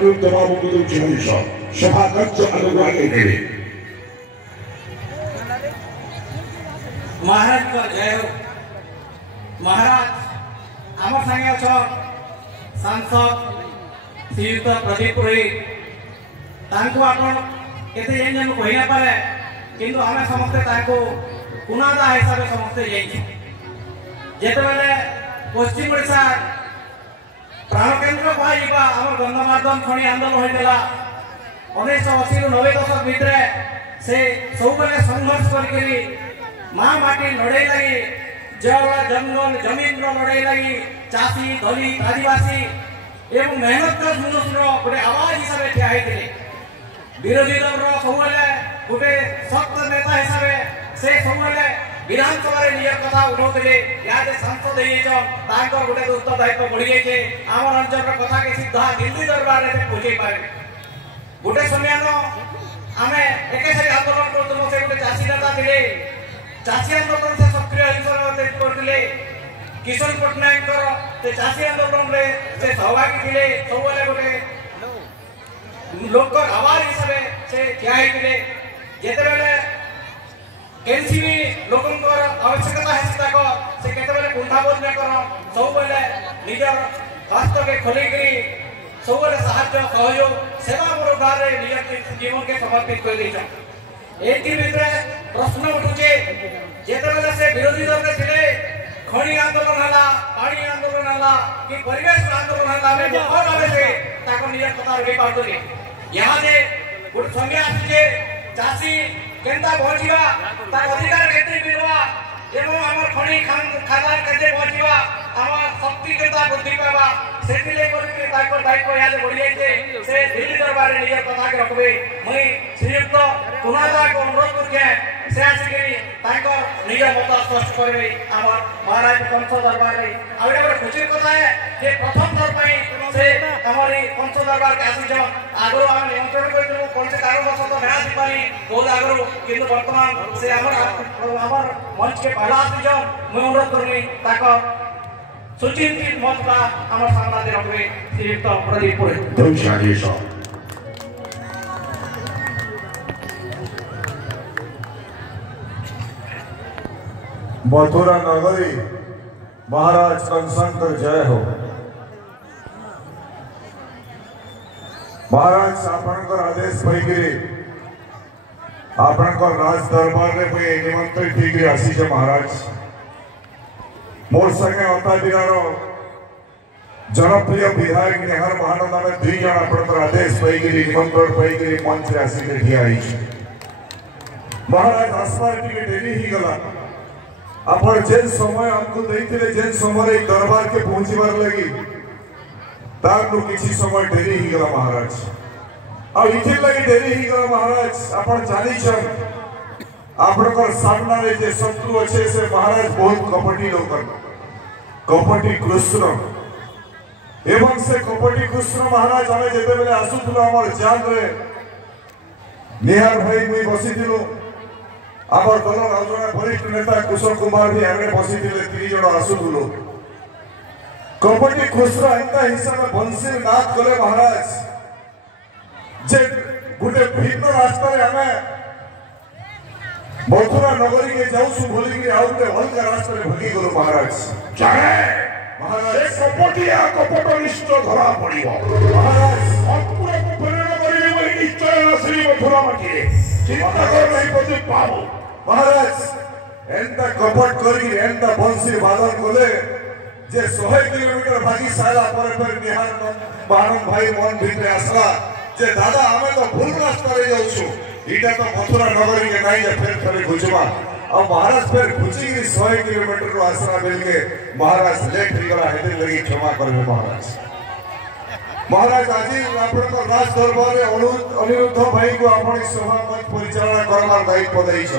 तमाम सभा कक्ष अनुग्रह देवे महाराज का जय हो। महाराज आम संगे अच्छा सांसद श्रीयुक्त प्रदीप पुरोहित केते जन कही ना पारे किंतु आम समस्ते कुनादा हिसाब से समस्ते जेते बेले पश्चिम ओडिशा प्राण केन्द्र कह आम गंधमार्दन खनि आंदोलन होता 1980 90 दशक भितर से सब संघर्ष कर माँ माटी लड़ाई लगी जल जंगल जमीन लड़ाई लगी चाषी दलित आदिवासी एवं मेहनत मनुष्य गोटे आवाज हिसाब से ठिया होते विरोधी दल सब गोटे शक्त नेता हिसाब से सब विधानसभा निज कथा उठाते या सांसद गोटे दुष्ट दायित्व बढ़ी जाए आम अंचल कथा के सीधा दिल्ली दरबार में पहुंचे पारे गोटे समय आम एक आंदोलन करूँ से गोटे चाषी नेता थे चाषी आंदोलन से सक्रिय करते किशोर पट्टनायक चाषी आंदोलन से सहभागी थे सब गोटे लोक आवाज हिसाब से ठिया होते जिते एनसीबी लोकंर आवश्यकता है से केते कुंठाबोध नहीं कर सब निजर हस्त के खोलिकी सब साहाय्य सहयोग सेवा मनोभाव निज जीवन के समर्पित कर प्रश्न उठुचे जिते से विरोधी दल में थे खनि आंदोलन है पानी आंदोलन है कि परिवेश आंदोलन है निज कथा रही पारे यहाँ गोटे समय आसे चाषी केनता पहुँचवा अधिकार केते मिलवा एवं आम खनि खादान केते पहुँचवा आम शक्ति केनता वृद्धि पावा से दायित्व यहाँ बढ़ी जाए से दिल्ली दरबार में निज कथा के रखबे मुई श्रीयुक्त कुनादा को अनुरोध करके से आसिक निज मत स्पष्ट करेंगे आम महाराज पंच दरबार में आगे खुशी कथा है कि प्रथम थर से हमारी पंच दरबार के आसी आगु आम निमंत्रण कर कौन से कारणवश ना आसपारी बहुत आगु कि बर्तमान से मंच के पहला आसी मुझे अनुरोध करमी सुचिंतित मत का आम सामने रखबे श्रीयुक्त प्रदीप पुरोहित। मथुरा नगरी महाराज कंसंकर जय हो। महाराज आपणकर आदेश पाइकिरी आपणकर राज दरबार में मुझे निमंत्रित होकर आसी महाराज मोर संगे अतादिरार जनप्रिय विधायक नेहर महानंदा में दुई जन आपणकर आदेश पाइकिरी निमंत्रण पाइकिरी मंच में आसिक ठिया महाराज आसबार टिके डेरी ही गला अपन जेन समय हमको देते जेन समय दरबार के पहुंचबार लगी तार किसी समय डेरी ही गला महाराज आ इथे लगी डेरी ही गला महाराज अपन जानी आपनकर सामना रे जे शत्रु अच्छे से महाराज बहुत कपटी लोक कपटी कृष्ण एवं से कपटी कृष्ण महाराज हमें जेते बेले आसुथुलो हमर जान रे निहार भाई मुई बसिथिलु आमर दलर आजोना वरिष्ठ नेता कुशल कुमार भी आगे बसी थे 3 जन आसुथुलो कपटी खुसरा एंता हिसाब में बंसी नाथ कले महाराज जे गोटे भिन्न रास्ता रे हमें मथुरा नगरी के जाऊसु बोली के आउटे हल्का रास्ता रे भगी गलो महाराज जाने महाराज कपटिया कपटनिष्ठ धरा पड़िबो महाराज अपुरा को प्रेरणा करिबे बोली निश्चय न श्री मथुरा मठी चिंता कर नहीं पति पाबो महाराज एंता कपट करी एंता बंसी बादल कोले जे 100 किलोमीटर भागी साला पर निहार बारन भाई मन भीतर आसला जे दादा हमें तो भूल रास्ता रे जाउछु इटा तो मथुरा नगरी के नहीं जे फिर थरे घुचवा अब महाराज फिर घुची 100 किलोमीटर रो आसरा मिल के महाराज लेट ही गला हेते लगी क्षमा करबे महाराज महाराज आज आपनको राज दरबार रे अनिरुद्ध भाई को अपनी सभा मंच परिचालना करवार दायित्व दैछ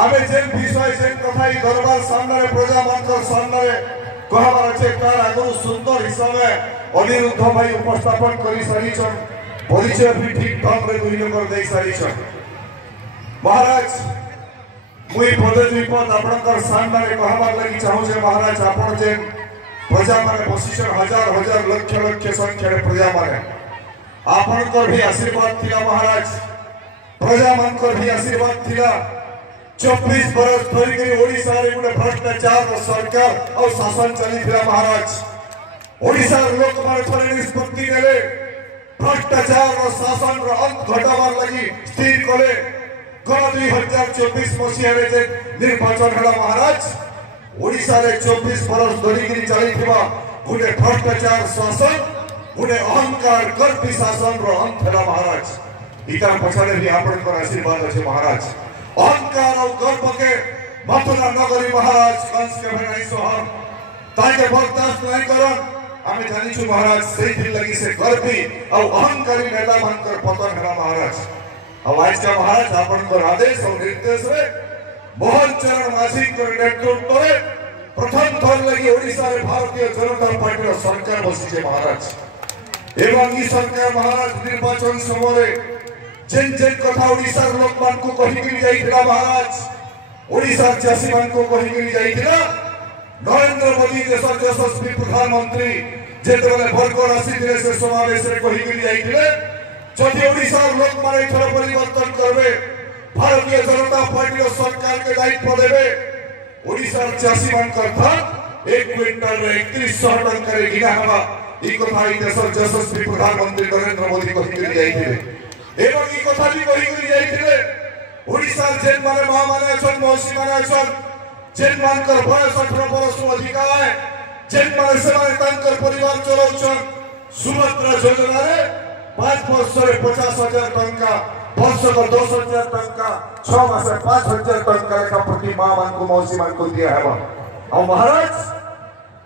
आमे जेन विषय जेन कथा दरबार सामने प्रजा मंच सामने कहबार अछि तार आगु सुंदर हिसाब अनिरुद्ध भाई उपस्थापन करी सारिछन परिचय भी ठीक ढंग रे दुई कर दे सारिछन महाराज मुई पदे विपद आपनकर सामने कहबार लागि चाहू जे महाराज आपन जेन प्रजा माने बसिछन हजार हजार लक्ष लक्ष संख्या प्रजा माने आपनकर भी आशीर्वाद थिला महाराज प्रजा मानकर भी आशीर्वाद थिला 24 बरस धरिक ओडिशा रे गुटे भ्रष्टाचार सरकार और शासन चली थिला महाराज ओडिशा लोक माने थरे निष्पत्ति नेले भ्रष्टाचार और शासन रो अंत घटाबार लगी स्थिर कले गण 2024 मसीहा रे जे निर्वाचन हला महाराज ओडिशा रे 24 बरस धरिक चली थिबा गुटे भ्रष्टाचार शासन गुटे अहंकार गर्दी शासन रो अंत हला महाराज इता पछाडे भी आपनकर आशीर्वाद अछि महाराज अहंकार और गर्व के मथुरा नगरी महाराज कंस के भनाई सोहर ताके बर्दाश्त नहीं करन आमे जानि छु महाराज सेही दिन लगी से गर्वी और अहंकारी नेता बनकर पतन हला महाराज और आज का महाराज आपनकर आदेश और निर्देश रे मोहन चरण माझी के नेतृत्व रे प्रथम थर लगी ओडिशा रे भारतीय जनता पार्टी रो सरकार बसिছে महाराज एवं ई सरकार महाराज निर्वाचन समय जेन जेन कथा ओडिशा लोक मान को कहि गिरी जाइथिला महाराज ओडिशा चासी मान को कहि गिरी जाइथिला नरेंद्र मोदी देशर यशस्वी प्रधानमंत्री जेतेबेले बरगड़ आसीथिले से समावेश रे कहि गिरी जाइथिले जदि ओडिशा लोक मान एथर परिवर्तन करबे भारतीय जनता पार्टी रो सरकार के दायित्व देबे ओडिशा चासी मान कथा 1 क्विंटल रे 3100 टका रे गिना हवा ई कथा ई देशर यशस्वी प्रधानमंत्री नरेंद्र मोदी कहि गिरी जाइथिले एवं ई कथा भी कहि गिरी जाइथिले ओडिशा जेन माने मां माने छन मौसी माने छन जेन मानकर बयस 18 वर्ष अधिक है जेन माने से माने तांकर परिवार चलाउछन सुभद्रा योजना रे 5 वर्ष रे 50,000 टका वर्ष को 10,000 टका 6 मास 5,000 टका का प्रति मां मान को मौसी मान को दिया है और महाराज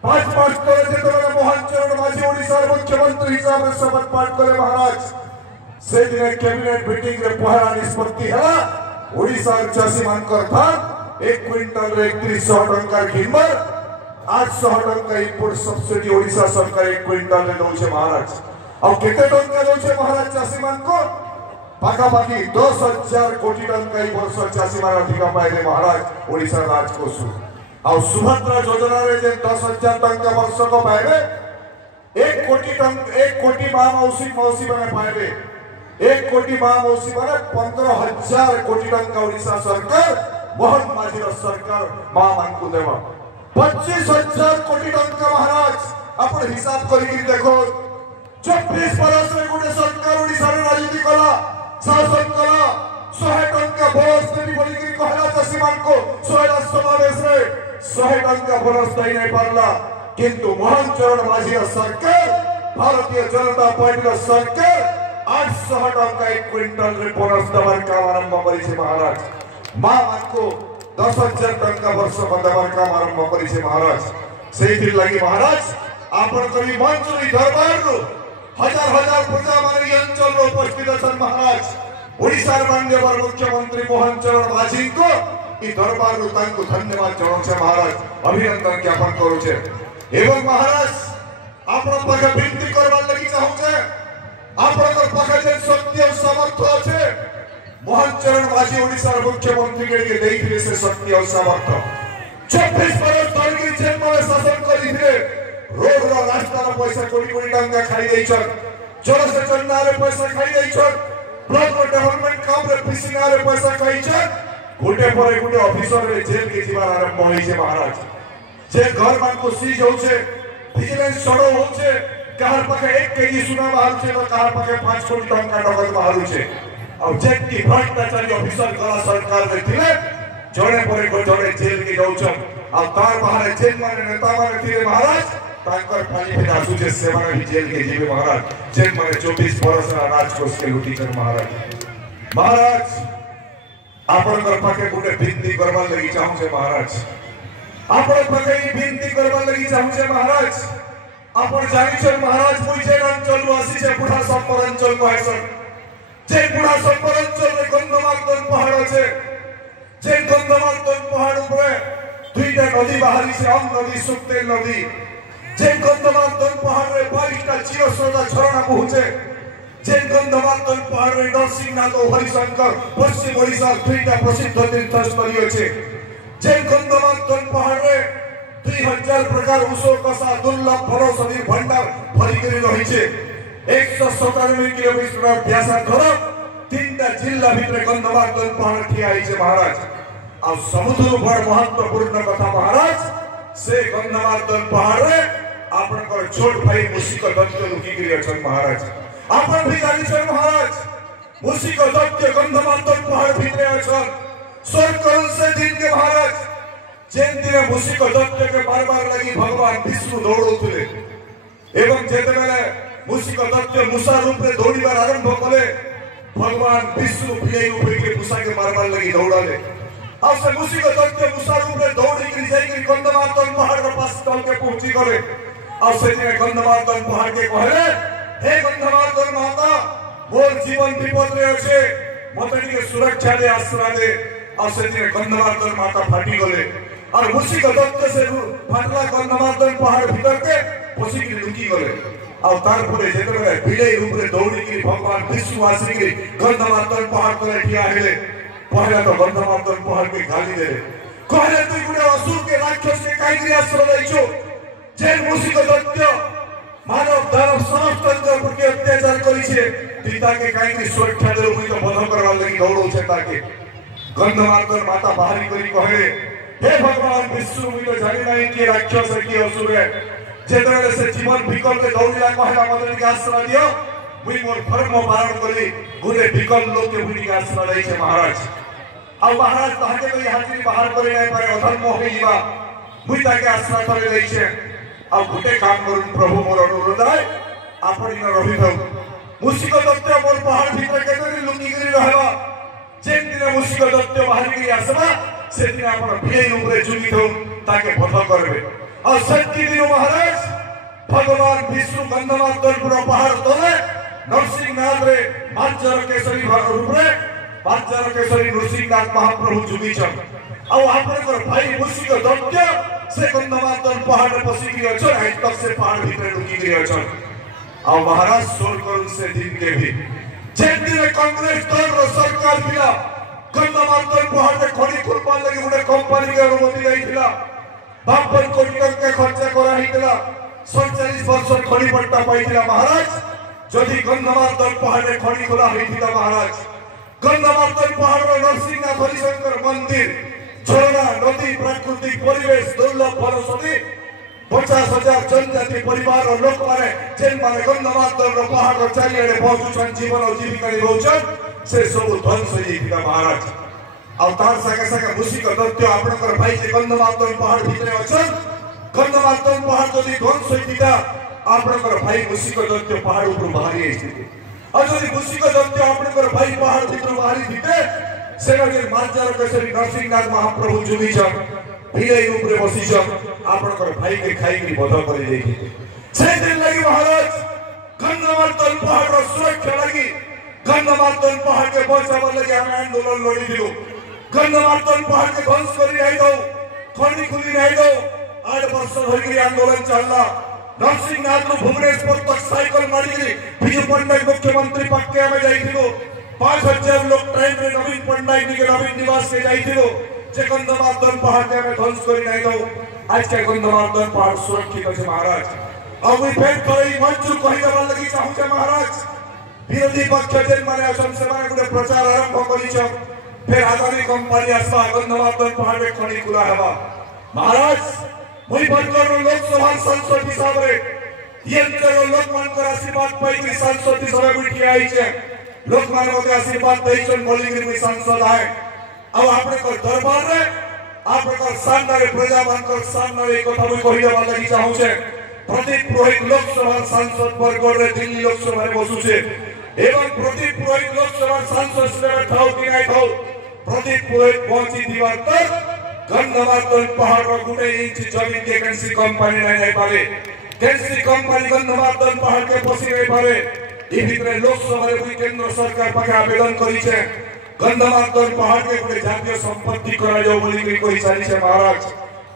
5 वर्ष तले जे तो मोहन चरण माझी ओडिशा मुख्यमंत्री हिसाब से शपथ पाठ करे महाराज से दिन कैबिनेट मीटिंग रे पहला निष्पत्ति है ओडिशा चासी मान कर था 1 क्विंटल रे 3100 टका कीमत 800 टका इंपोर्ट सब्सिडी ओडिशा सरकार 1 क्विंटल रे दउछे महाराज और केते टका दउछे महाराज चासी मान को पाखापाखि 10,000 कोटी टका ई वर्ष चासी मान अधिक पाइले महाराज ओडिशा राजकोष और सुभद्रा योजना रे जे 10,000 टका वर्ष को पाइले 1 कोटी मां मौसी माने पाइले 1 कोटी मां मौसी माने 15,000 कोटी टका ओडिशा सरकार मोहन माझी सरकार मां मान को देवा 25,000 कोटी टका महाराज अपन हिसाब करी देखो 24 बरस रे गुटे सरकार ओडिशा रे राजनीति कला शासन कला 100 टका बोनस देबी बोली कि कहला चासी मान को 100 समावेश रे 100 टका बोनस दई नहीं पारला किंतु मोहन चरण माझी सरकार भारतीय जनता पार्टी सरकार 800 टका 1 क्विंटल रे बोनस देवार काम आरंभ करिছে महाराज मां मान को 10,000 टका वर्ष देवार काम आरंभ करिছে महाराज सेही दिन लगी महाराज आपन करी मंचुरी दरबार रो हजार हजार प्रजा माने अंचल रो उपस्थित छन महाराज ओडिशा रे माननीय मुख्यमंत्री मोहन चरण माझी को ई दरबार रो तांको धन्यवाद जणाउ छे महाराज अभिनंदन ज्ञापन करू छे एवं महाराज आपन पाखे विनती करबा लगी चाहू छे आपन पाखे जे शक्ति और सामर्थ्य छे मोहन चरण माझी ओडिशा रे मुख्यमंत्री के देइथिले से शक्ति और सामर्थ्य 24 बरस धरि जे माने शासन करिथिले रोड रो रास्ता रो पैसा कोटी कोटी टका खाई दैछन जल से चन्ना रे पैसा खाई दैछन ब्लॉक रो डेवलपमेंट काम रे पिसिना रे पैसा खाई छ गुटे पर गुटे ऑफिसर रे जेल के जीवन आरंभ होई छे महाराज जे घर मान को सीज हो छे विजिलेंस सड़ो हो छे कहर पाखे 1 केजी सुना बाहर छे तो कहर पाखे 5 कोटी टका नगद बाहर छे और जेटी भ्रष्टाचारी ऑफिसर गला सरकार रे थिले जणे पर को जणे जेल के जाउछन आ तार बाहर जेल माने नेता माने थिले महाराज तांकर फाली पे आसु जे से माने भी जेल के जीवे महाराज जेल माने 24 बरस राजकोष के लूटी कर महाराज आपन कर पाके गुटे विनती करबा लगी चाहू छे महाराज आपन पाके विनती करबा लगी चाहू छे महाराज आपन जानि छे महाराज मुई जे अंचल रो आसी छे बुढ़ा संपर अंचल को हैसन जे बुढ़ा संपर अंचल रे गंधमार्दन पहाड़ छे जे गंधमार्दन पहाड़ ऊपर दुईटा नदी बाहरी छे अम नदी सुक्ते नदी जे गंधमार्दन पहाड़ रे 22टा चिरसोदा झरना पहुंचे जे गंधमार्दन पहाड़ रे नरसिंहनाथ और हरिशंकर पश्चिम ओडिशा दुईटा प्रसिद्ध तीर्थस्थल अछि जे गंधमार्दन पहाड़ रे 2000 प्रकार उषो कसा दुर्लभ फलौषधि भण्डार भरिकरी रहिछे 197 किलोमिटर व्यासार्धर 3टा जिल्ला भित्र गन्धमार्दन पहाड़ ठिया आइछे महाराज। आ सबुठु बड़ महत्वपूर्ण कथा महाराज से गन्धमार्दन पहाड़ रे आपनकर छोट भाई मुसिक दत्त लुकिकरी अछन महाराज। आपन भी जानिछन महाराज मुसिक दत्त गन्धमार्दन पहाड़ भित्र अछन स्वर्ग से दिन के महाराज जेन दिन मुसिक दत्त के बार लगी भगवान विष्णु दौड़ुले एवं जेते बेले मुसिक दत्त मूसा रूप में दौड़ीबार आरंभ कले भगवान विष्णु बिलाई रूप के मूसा के बार लगी दौड़ाले। आ से मुसिक दत्त मूसा रूप में दौड़ी के जाई गन्धमार्दन पहाड़ के पास तल के पहुंची गले। आ से दिन गन्धमार्दन पहाड़ के कहले हे गन्धमार्दन माता मोर जीवन विपद रे अछि मते के सुरक्षा दे आश्रय दे। आ से दिन गन्धमार्दन माता फाटी गले और मुसिक दत्त से फाटला गन्धमार्दन पहाड़ भीतर के पसी के लुकी गले। और तार परे जेते बेले बिलाई रूप रे दौड़ी के भगवान विष्णु आसी के गन्धमार्दन पहाड़ तले ठिया हेले पहला तो गन्धमार्दन पहाड़ के गाली देले कहले तू गुडे असुर के राक्षस के काई आश्रय दैछो जे मुसिक दत्त मानव दानव समस्त के प्रति अत्याचार करिछे पिता के काई सुरक्षा दे मुई तो बध करवा लगी दौड़ो छे ताके। गन्धमार्दन माता बाहरी करी कहले हे भगवान विष्णु मुई तो जानि नाही कि राक्षस है कि असुर है जेतरे से जीवन विकल के दौड़िला कहला मदन के आश्रय दियो मुई मोर धर्म पालन करी गुरे विकल लोक के मुनि के आश्रय दै छे महाराज। आ महाराज ताके कोई हाजिरी बाहर करे नाही पारे अधर्म होई जीवा मुई ताके आश्रय करे दै छे। आ गुटे काम करू प्रभु मोर अनुरोध है आपण इन रहि थौ मुसिक दत्त मोर पहाड़ भीतर केतरी लुकी करी रहबा जेन दिन मुसिक दत्त बाहर के आसबा से दिन आपण बिलाई रूप रे जुगी थौ ताके पथ करबे। और सच्ची दिन महाराज भगवान विष्णु गन्धमार्दन पहाड़ तले नरसिंहनाथ रे बाजार केसरी रूप रे बाजार केसरी नरसिंहनाथ महाप्रभु जुगी छन। और आपन भाई मुसिक दत्त से गन्धमार्दन पहाड़ रे पसी के अछन आज तक से पहाड़ भीतर लुकी गई अछन। और महाराज सोरकल से दिन के भी जेन दिन कांग्रेस दल सरकार पिला गन्धमार्दन पहाड़ रे खड़ी खुरपा लगी गुडे कंपनी के अनुमति दैथिला 52 कोटी टका खर्च करा हितला 47 वर्ष खड़ी पट्टा पाइथिला महाराज। जदि गन्धमार्दन पहाड़ रे खड़ी खोला हितला महाराज गन्धमार्दन पहाड़ रे नरसिंहनाथ हरिशंकर मंदिर झरना नदी प्राकृतिक परिवेश दुर्लभ फलौषधि 50,000 जनजाति परिवार और लोक माने जेन माने गन्धमार्दन पहाड़ रो चारिआडे पहुंचुछन जीवन और जीविका निभाउछन से सब ध्वंस होइथिला महाराज। और तार सके सके मुसिक दत्त आपनकर भाई जे गन्धमार्दन पहाड़ भीतर अछन गन्धमार्दन पहाड़ जदि ध्वंस होइतिता आपनकर भाई मुसिक दत्त पहाड़ ऊपर बाहरी आइथिते। और जदि मुसिक दत्त आपनकर भाई पहाड़ भीतर बाहरी थिते सेना जे मार्जार केसरी नरसिंहनाथ महाप्रभु जुगी छन बिलाई रूप रे बसी छन आपनकर भाई के खाई के बध करि देथिते। से दिन लगी महाराज गन्धमार्दन पहाड़ रो सुरक्षा लगी गन्धमार्दन पहाड़ के बचाव लगी हम आंदोलन लड़ी दिलु गन्धमार्दन पहाड़ के ध्वंस करी नहीं दो खड़ी खुली नहीं दो 8 वर्ष धरी आंदोलन चलला। नरसिंहनाथ भुवनेश्वर तक साइकिल मारी विजय पट्टनायक मुख्यमंत्री पक्के में जाइथिलो 5000 लोग ट्रेन रे नवीन पट्टनायक के नवीन निवास के जाइथिलो जे गन्धमार्दन पहाड़ के में ध्वंस करी नहीं दो आज के गन्धमार्दन पहाड़ सुरक्षित अछि महाराज। अब वी फेर करई मंजूर कहि देबा लगी चाहू छे महाराज विरोधी पक्ष जेन माने असम से माने गुटे प्रचार आरंभ करी छ फिर आगामी कंपनी आसबा गन्धमार्दन पहाड़ में खड़ी खुला हेबा महाराज मुई बनकर लोकसभा सांसद हिसाब रे यंत्र लोक मानकर आशीर्वाद पाई कि सांसद हिसाब बैठी आई छे लोक मानव के आशीर्वाद दई छन बोलिंग में सांसद आए। अब आपने को दरबार रे आपने को सामने प्रजा बनकर सामने कथा मुई कहि देबा लागि चाहू छे प्रदीप पुरोहित लोकसभा सांसद बरगढ़ रे दिल्ली लोकसभा रे बसु छे एवं प्रदीप पुरोहित लोकसभा सांसद से ठाउ कि नहीं ठाउ प्रदीप पुरोहित पहुंची दीवार तक गन्धमार्दन पहाड़ रो गुटे इंच जमीन के कैंसी कंपनी नहीं पारे कैंसी कंपनी गन्धमार्दन पहाड़ के पसी नहीं पारे ई भितरे लोकसभा रे केंद्र सरकार पाके आवेदन करी छे गन्धमार्दन पहाड़ के गुटे जातीय संपत्ति करा जाओ बोली के कोई चाली छे महाराज।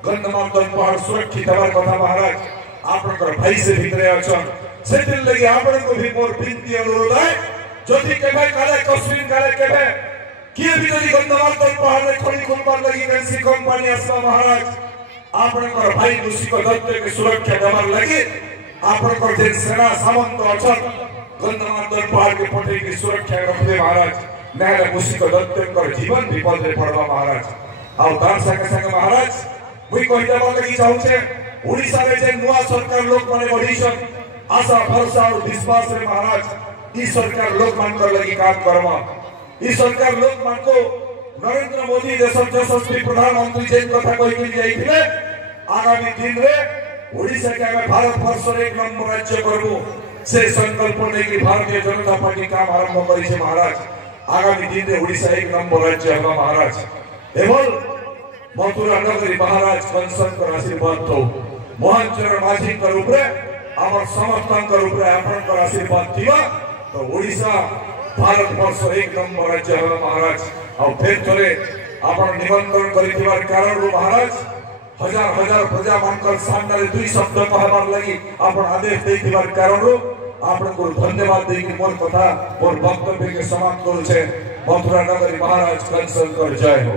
गन्धमार्दन पहाड़ सुरक्षित हमार कथा महाराज आपनकर भाई से भितरे अछन से दिन लगी आपन को भी मोर विनती अनुरोध है जदि केबे काले कस्मिन काले केबे किए भी जदि गन्धमार्दन पहाड़ रे खड़ी खुलबार लगी कैंसी कंपनी आसबा महाराज आपणकर भाई मुसिक दत्त के सुरक्षा देवार लगी आपणकर जे सेना सामंत अछन गंधमार्दन पहाड़ के पटे की सुरक्षा रखले महाराज नाले मुसिक दत्तकर जीवन विपद रे पड़वा महाराज आउ तार संगे संगे महाराज मुई कहि देबा लगी चाहू छे ओडिसा रे जे नुवा सरकार लोक माने बढीसन आशा भरोसा और विश्वास रे महाराज ई सरकार लोक मानकर लगी काम करवा ई सरकार लोक मान को नरेंद्र मोदी देशर यशस्वी प्रधानमंत्री जे कथा कहि के जाइथिले आगामी दिन रे ओडिसा के आगे भारत वर्ष रे एक नंबर राज्य करबो से संकल्प नै कि भारतीय जनता पार्टी काम आरंभ करी छे महाराज आगामी दिन रे ओडिसा एक नंबर राज्य हवा महाराज एवं मथुरा नगरी महाराज कंसन आशीर्वाद तो मोहन चरण माझी रूप आम समस्त रूप आपण आशीर्वाद दिवा तो ओडिशा भारत वर्ष एक नंबर राज्य है महाराज और फिर थोड़े आपण निमंत्रण करिथिबार कारण रो महाराज हजार हजार प्रजा मानकर सामने दुई शब्द कहबार लगी आपण आदेश देथिबार कारण रो आपण को धन्यवाद देकी मोर कथा मोर वक्तव्य के समाप्त करू छे मथुरा नगरी महाराज कंसन जय हो।